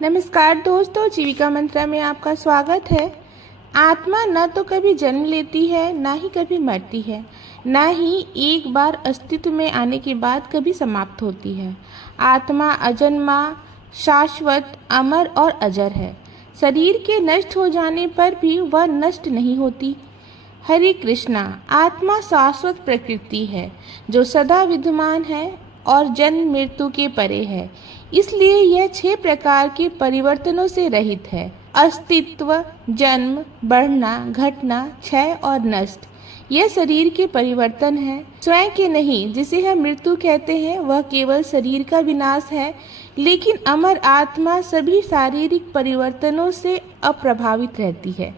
नमस्कार दोस्तों, जीविका मंत्रा में आपका स्वागत है। आत्मा न तो कभी जन्म लेती है, ना ही कभी मरती है, ना ही एक बार अस्तित्व में आने के बाद कभी समाप्त होती है। आत्मा अजन्मा, शाश्वत, अमर और अजर है। शरीर के नष्ट हो जाने पर भी वह नष्ट नहीं होती। हरे कृष्णा, आत्मा शाश्वत प्रकृति है जो सदा विद्यमान है और जन्म मृत्यु के परे है। इसलिए यह 6 प्रकार के परिवर्तनों से रहित है: अस्तित्व, जन्म, बढ़ना, घटना, क्षय और नष्ट। यह शरीर के परिवर्तन है, स्वयं के नहीं। जिसे हम मृत्यु कहते हैं वह केवल शरीर का विनाश है, लेकिन अमर आत्मा सभी शारीरिक परिवर्तनों से अप्रभावित रहती है।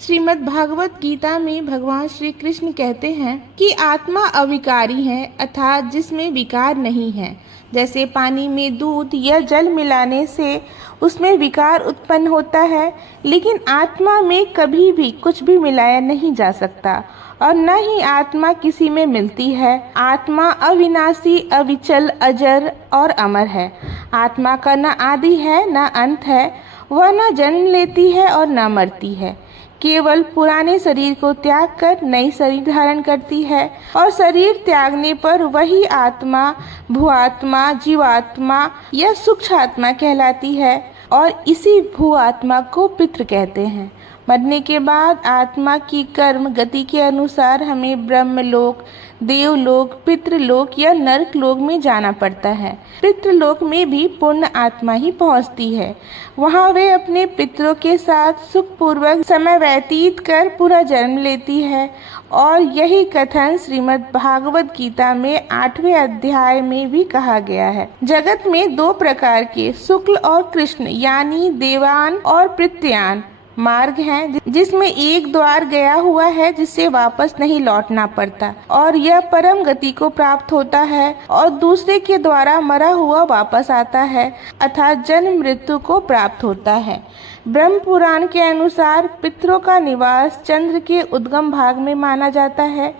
श्रीमद् भागवत गीता में भगवान श्री कृष्ण कहते हैं कि आत्मा अविकारी है, अर्थात जिसमें विकार नहीं है। जैसे पानी में दूध या जल मिलाने से उसमें विकार उत्पन्न होता है, लेकिन आत्मा में कभी भी कुछ भी मिलाया नहीं जा सकता और न ही आत्मा किसी में मिलती है। आत्मा अविनाशी, अविचल, अजर और अमर है। आत्मा का न आदि है न अंत है। वह न जन्म लेती है और न मरती है। केवल पुराने शरीर को त्याग कर नई शरीर धारण करती है और शरीर त्यागने पर वही आत्मा भूआत्मा, जीवात्मा या सूक्ष्म आत्मा कहलाती है और इसी भूआत्मा को पितृ कहते हैं। मरने के बाद आत्मा की कर्म गति के अनुसार हमें ब्रह्मलोक, देवलोक, पितृलोक या नरक लोक में जाना पड़ता है। पितृलोक में भी पूर्ण आत्मा ही पहुंचती है। वहां वे अपने पितरों के साथ सुखपूर्वक समय व्यतीत कर पूरा जन्म लेती है और यही कथन श्रीमद् भागवत गीता में 8वें अध्याय में भी कहा गया है। जगत में 2 प्रकार के शुक्ल और कृष्ण यानी देवान और पितृयान मार्ग हैं, जिसमें एक द्वार गया हुआ है जिससे वापस नहीं लौटना पड़ता और यह परम गति को प्राप्त होता है, और दूसरे के द्वारा मरा हुआ वापस आता है अर्थात जन्म मृत्यु को प्राप्त होता है। ब्रह्म पुराण के अनुसार पितरों का निवास चंद्र के उद्गम भाग में माना जाता है।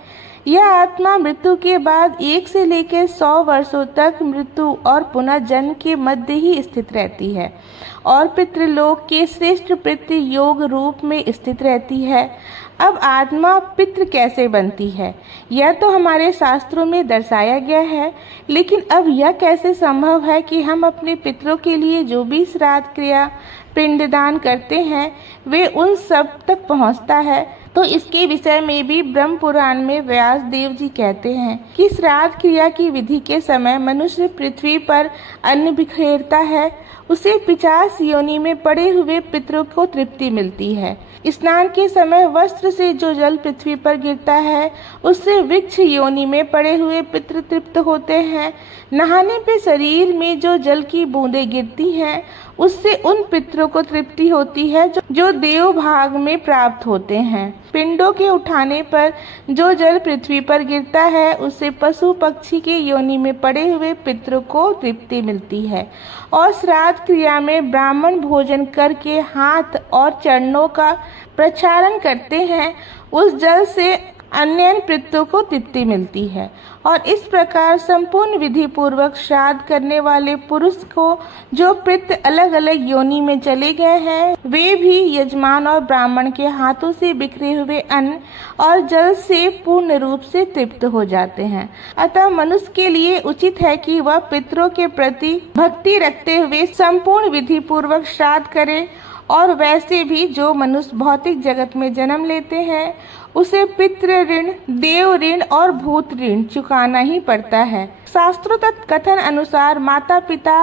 यह आत्मा मृत्यु के बाद 1 से लेकर 100 वर्षों तक मृत्यु और पुनः जन्म के मध्य ही स्थित रहती है और पितृलोक के श्रेष्ठ पितृ योग रूप में स्थित रहती है। अब आत्मा पितृ कैसे बनती है यह तो हमारे शास्त्रों में दर्शाया गया है, लेकिन अब यह कैसे संभव है कि हम अपने पितरों के लिए जो भी श्राद्ध क्रिया पिंडदान करते हैं वे उन सब तक पहुंचता है। तो इसके विषय में भी ब्रह्म पुराण में व्यास देव जी कहते हैं कि श्राद्ध क्रिया की विधि के समय मनुष्य पृथ्वी पर अन्न बिखेरता है, उसे 50 योनि में पड़े हुए पितरों को तृप्ति मिलती है। स्नान के समय वस्त्र से जो जल पृथ्वी पर गिरता है उससे वृक्ष योनि में पड़े हुए पितृ तृप्त होते हैं। नहाने पे शरीर में जो जल की बूंदें गिरती हैं उससे उन पितरों को तृप्ति होती है जो देव भाग में प्राप्त होते हैं। पिंडों के उठाने पर जो जल पृथ्वी पर गिरता है उससे पशु पक्षी के योनि में पड़े हुए पितरों को तृप्ति मिलती है। और श्राद्ध क्रिया में ब्राह्मण भोजन करके हाथ और चरणों का प्रक्षालन करते हैं, उस जल से अन्य पितरों को तृप्ति मिलती है। और इस प्रकार संपूर्ण विधि पूर्वक श्राद्ध करने वाले पुरुष को जो पितृ अलग अलग योनि में चले गए हैं वे भी यजमान और ब्राह्मण के हाथों से बिखरे हुए अन्न और जल से पूर्ण रूप से तृप्त हो जाते हैं। अतः मनुष्य के लिए उचित है कि वह पितरों के प्रति भक्ति रखते हुए संपूर्ण विधि पूर्वक श्राद्ध करे। और वैसे भी जो मनुष्य भौतिक जगत में जन्म लेते हैं उसे पितृ ऋण, देव ऋण और भूत ऋण चुकाना ही पड़ता है। शास्त्रों कथन अनुसार माता पिता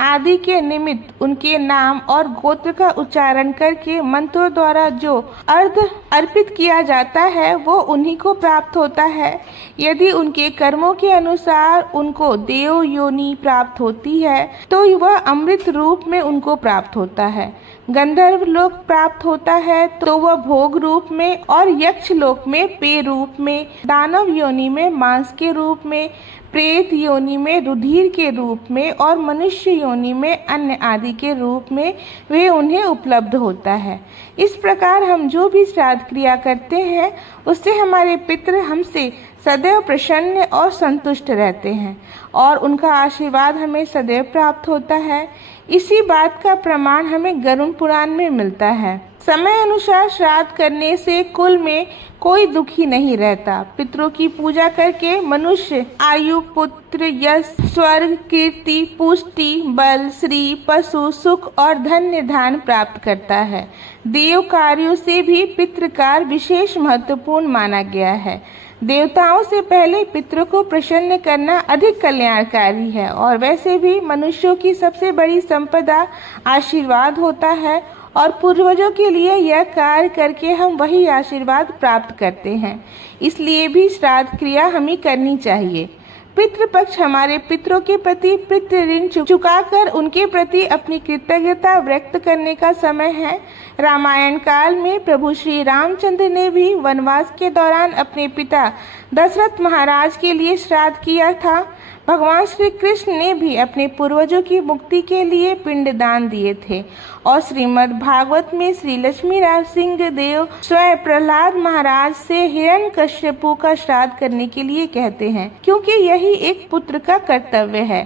आदि के निमित्त उनके नाम और गोत्र का उच्चारण करके मंत्रों द्वारा जो अर्घ अर्पित किया जाता है वो उन्हीं को प्राप्त होता है। यदि उनके कर्मों के अनुसार उनको देव योनि प्राप्त होती है तो वह अमृत रूप में उनको प्राप्त होता है। गंधर्व लोक प्राप्त होता है तो वह भोग रूप में, और यक्ष लोक में पेय रूप में, दानव योनि में मांस के रूप में, प्रेत योनि में रुधिर के रूप में और मनुष्य योनि में अन्न आदि के रूप में वे उन्हें उपलब्ध होता है। इस प्रकार हम जो भी श्राद्ध क्रिया करते हैं उससे हमारे पितृ हमसे सदैव प्रसन्न और संतुष्ट रहते हैं और उनका आशीर्वाद हमें सदैव प्राप्त होता है। इसी बात का प्रमाण हमें गरुड़ पुराण में मिलता है। समय अनुसार श्राद्ध करने से कुल में कोई दुखी नहीं रहता। पितरों की पूजा करके मनुष्य आयु, पुत्र, यश, स्वर्ग, कीर्ति, पुष्टि, बल, श्री, पशु, सुख और धन्य धान प्राप्त करता है। देव कार्यों से भी पितृकार विशेष महत्वपूर्ण माना गया है। देवताओं से पहले पितरों को प्रसन्न करना अधिक कल्याणकारी है और वैसे भी मनुष्यों की सबसे बड़ी संपदा आशीर्वाद होता है और पूर्वजों के लिए यह कार्य करके हम वही आशीर्वाद प्राप्त करते हैं। इसलिए भी श्राद्ध क्रिया हमें करनी चाहिए। पितृपक्ष हमारे पितरों के प्रति पितृ ऋण चुकाकर उनके प्रति अपनी कृतज्ञता व्यक्त करने का समय है। रामायण काल में प्रभु श्री रामचंद्र ने भी वनवास के दौरान अपने पिता दशरथ महाराज के लिए श्राद्ध किया था। भगवान श्री कृष्ण ने भी अपने पूर्वजों की मुक्ति के लिए पिंडदान दिए थे और श्रीमद् भागवत में श्री लक्ष्मी नरसिंह देव स्वयं प्रहलाद महाराज से हिरण्यकश्यपु का श्राद्ध करने के लिए कहते हैं, क्योंकि यही एक पुत्र का कर्तव्य है।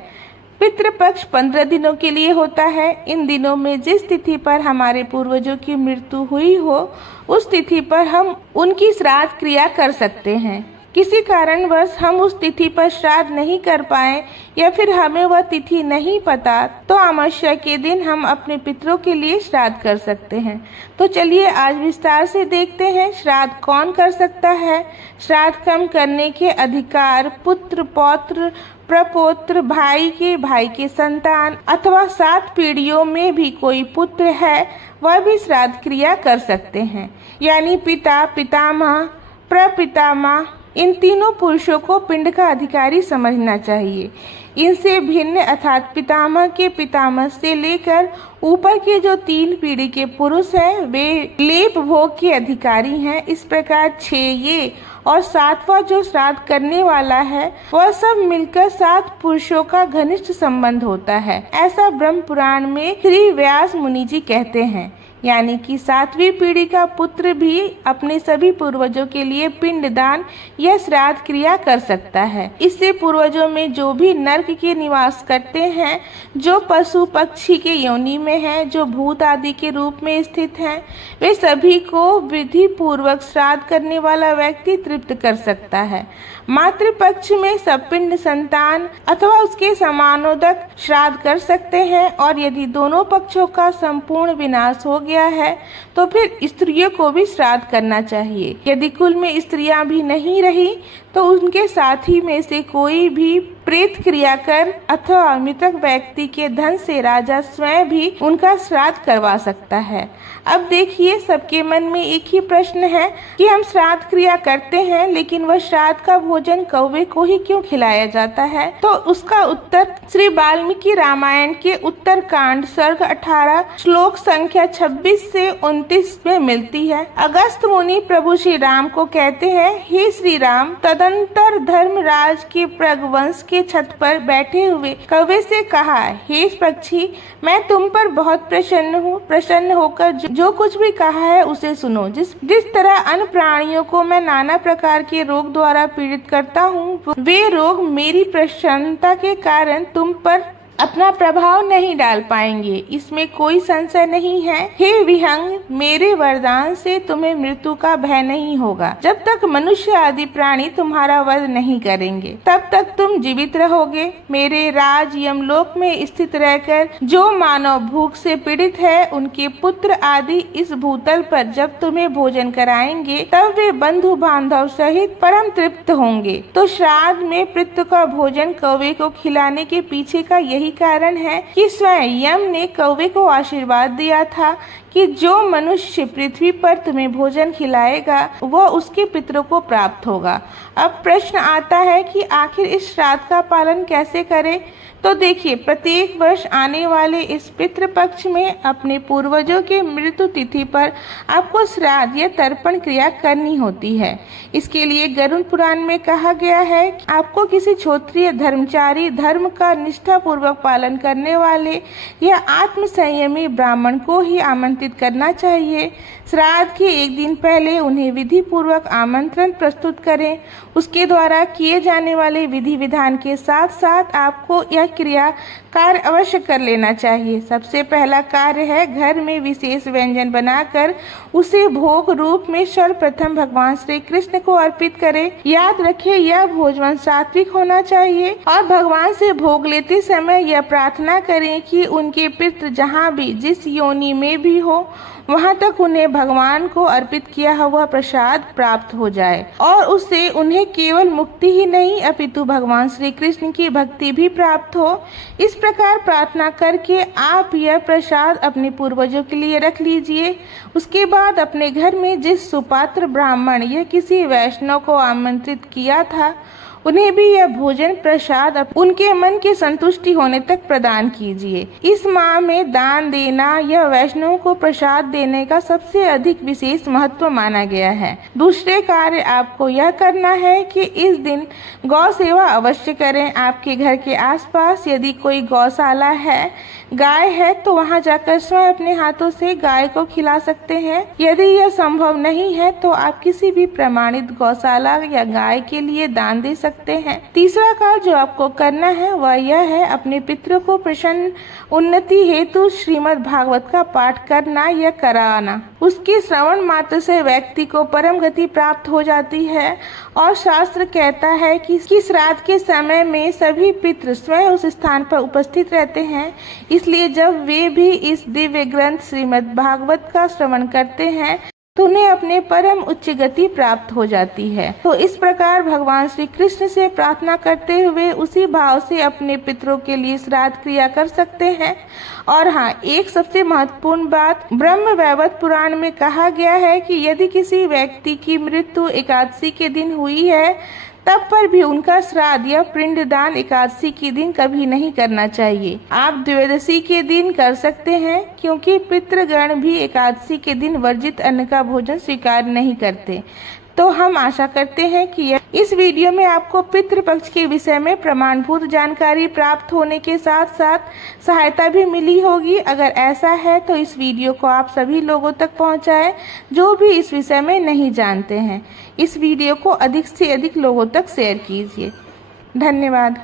पितृपक्ष 15 दिनों के लिए होता है। इन दिनों में जिस तिथि पर हमारे पूर्वजों की मृत्यु हुई हो उस तिथि पर हम उनकी श्राद्ध क्रिया कर सकते हैं। किसी कारणवश हम उस तिथि पर श्राद्ध नहीं कर पाए या फिर हमें वह तिथि नहीं पता तो अमावस्या के दिन हम अपने पितरों के लिए श्राद्ध कर सकते हैं। तो चलिए आज विस्तार से देखते हैं श्राद्ध कौन कर सकता है। श्राद्ध कम करने के अधिकार पुत्र, पौत्र, प्रपौत्र, भाई के संतान अथवा 7 पीढ़ियों में भी कोई पुत्र है वह भी श्राद्ध क्रिया कर सकते हैं। यानी पिता, पितामह, प्रपितामह, इन तीनों पुरुषों को पिंड का अधिकारी समझना चाहिए। इनसे भिन्न अर्थात पितामह के पितामह से लेकर ऊपर के जो 3 पीढ़ी के पुरुष हैं वे लेप भोग के अधिकारी हैं। इस प्रकार 6 ये और 7वां जो श्राद्ध करने वाला है वह सब मिलकर 7 पुरुषों का घनिष्ठ संबंध होता है। ऐसा ब्रह्म पुराण में श्री व्यास मुनि जी कहते हैं। यानी कि 7वीं पीढ़ी का पुत्र भी अपने सभी पूर्वजों के लिए पिंडदान या श्राद्ध क्रिया कर सकता है। इससे पूर्वजों में जो भी नरक के निवास करते हैं, जो पशु पक्षी के योनि में हैं, जो भूत आदि के रूप में स्थित हैं, वे सभी को विधि पूर्वक श्राद्ध करने वाला व्यक्ति तृप्त कर सकता है। मातृपक्ष में सपिंड संतान अथवा उसके समानोदक श्राद्ध कर सकते हैं और यदि दोनों पक्षों का संपूर्ण विनाश हो गया है तो फिर स्त्रियों को भी श्राद्ध करना चाहिए। यदि कुल में स्त्रियां भी नहीं रही तो उनके साथी में से कोई भी प्रेत क्रिया कर अथवा मृतक व्यक्ति के धन से राजा स्वयं भी उनका श्राद्ध करवा सकता है। अब देखिए, सबके मन में एक ही प्रश्न है कि हम श्राद्ध क्रिया करते हैं लेकिन वह श्राद्ध का भोजन कौवे को ही क्यों खिलाया जाता है? तो उसका उत्तर श्री वाल्मीकि रामायण के उत्तर कांड सर्ग 18 श्लोक संख्या 26 से 29 में मिलती है। अगस्त्य मुनि प्रभु श्री राम को कहते हैं, हे श्री राम, तदंतर धर्मराज के प्रगवंश के छत पर बैठे हुए कौवे से कहा, हे पक्षी, मैं तुम पर बहुत प्रसन्न हूँ। प्रसन्न होकर जो कुछ भी कहा है उसे सुनो। जिस तरह अन्य प्राणियों को मैं नाना प्रकार के रोग द्वारा पीड़ित करता हूँ, वे रोग मेरी प्रसन्नता के कारण तुम पर अपना प्रभाव नहीं डाल पाएंगे, इसमें कोई संशय नहीं है। हे विहंग, मेरे वरदान से तुम्हें मृत्यु का भय नहीं होगा। जब तक मनुष्य आदि प्राणी तुम्हारा वध नहीं करेंगे तब तक तुम जीवित रहोगे। मेरे राज यमलोक में स्थित रहकर जो मानव भूख से पीड़ित है उनके पुत्र आदि इस भूतल पर जब तुम्हें भोजन कराएंगे तब वे बंधु बांधव सहित परम तृप्त होंगे। तो श्राद्ध में पितृ का भोजन कौवे को खिलाने के पीछे का यही कारण है कि स्वयं यम ने कौवे को आशीर्वाद दिया था कि जो मनुष्य पृथ्वी पर तुम्हें भोजन खिलाएगा वह उसके पितरों को प्राप्त होगा। अब प्रश्न आता है कि आखिर इस श्राद्ध का पालन कैसे करें? तो देखिए, प्रत्येक वर्ष आने वाले इस पितृ पक्ष में अपने पूर्वजों के मृत्यु तिथि पर आपको श्राद्ध या तर्पण क्रिया करनी होती है। इसके लिए गरुड़ पुराण में कहा गया है कि आपको किसी क्षत्रिय धर्मचारी, धर्म का निष्ठा पूर्वक पालन करने वाले या आत्म संयमी ब्राह्मण को ही आमंत्रित आमंत्रित करना चाहिए। श्राद्ध के एक दिन पहले उन्हें विधि पूर्वक आमंत्रण प्रस्तुत करें। उसके द्वारा किए जाने वाले विधि विधान के साथ साथ आपको यह क्रिया कार्य अवश्य कर लेना चाहिए। सबसे पहला कार्य है घर में विशेष व्यंजन बनाकर उसे भोग रूप में सर्वप्रथम भगवान श्री कृष्ण को अर्पित करें। याद रखें, यह भोजन सात्विक होना चाहिए और भगवान से भोग लेते समय यह प्रार्थना करें कि उनके पितृ जहाँ भी जिस योनि में भी हो वहाँ तक उन्हें भगवान को अर्पित किया हुआ प्रसाद प्राप्त हो जाए और उससे उन्हें केवल मुक्ति ही नहीं अपितु भगवान श्री कृष्ण की भक्ति भी प्राप्त हो। इस प्रकार प्रार्थना करके आप यह प्रसाद अपने पूर्वजों के लिए रख लीजिए। उसके बाद अपने घर में जिस सुपात्र ब्राह्मण या किसी वैष्णव को आमंत्रित किया था उन्हें भी यह भोजन प्रसाद उनके मन की संतुष्टि होने तक प्रदान कीजिए। इस माह में दान देना यह वैष्णव को प्रसाद देने का सबसे अधिक विशेष महत्व माना गया है। दूसरे कार्य आपको यह करना है कि इस दिन गौ सेवा अवश्य करें। आपके घर के आसपास यदि कोई गौशाला है, गाय है, तो वहां जाकर स्वयं अपने हाथों से गाय को खिला सकते हैं। यदि यह संभव नहीं है तो आप किसी भी प्रमाणित गौशाला या गाय के लिए दान दे सकते हैं। तीसरा कार्य जो आपको करना है वह यह है अपने पितरों को प्रसन्न उन्नति हेतु श्रीमद् भागवत का पाठ करना या कराना। उसके श्रवण मात्र से व्यक्ति को परम गति प्राप्त हो जाती है और शास्त्र कहता है कि श्राद्ध के समय में सभी पितृ स्वयं उस स्थान पर उपस्थित रहते हैं। इसलिए जब वे भी इस दिव्य ग्रंथ श्रीमद् भागवत का श्रवण करते हैं तो उन्हें अपने परम उच्च गति प्राप्त हो जाती है। तो इस प्रकार भगवान श्री कृष्ण से प्रार्थना करते हुए उसी भाव से अपने पितरों के लिए श्राद्ध क्रिया कर सकते हैं। और हाँ, एक सबसे महत्वपूर्ण बात, ब्रह्म वैवर्त पुराण में कहा गया है कि यदि किसी व्यक्ति की मृत्यु एकादशी के दिन हुई है तब पर भी उनका श्राद्ध या पिंडदान एकादशी के दिन कभी नहीं करना चाहिए। आप द्वादशी के दिन कर सकते हैं क्योंकि पितृगण भी एकादशी के दिन वर्जित अन्न का भोजन स्वीकार नहीं करते। तो हम आशा करते हैं कि इस वीडियो में आपको पितृपक्ष के विषय में प्रमाणभूत जानकारी प्राप्त होने के साथ साथ सहायता भी मिली होगी। अगर ऐसा है तो इस वीडियो को आप सभी लोगों तक पहुंचाएं जो भी इस विषय में नहीं जानते हैं। इस वीडियो को अधिक से अधिक लोगों तक शेयर कीजिए। धन्यवाद।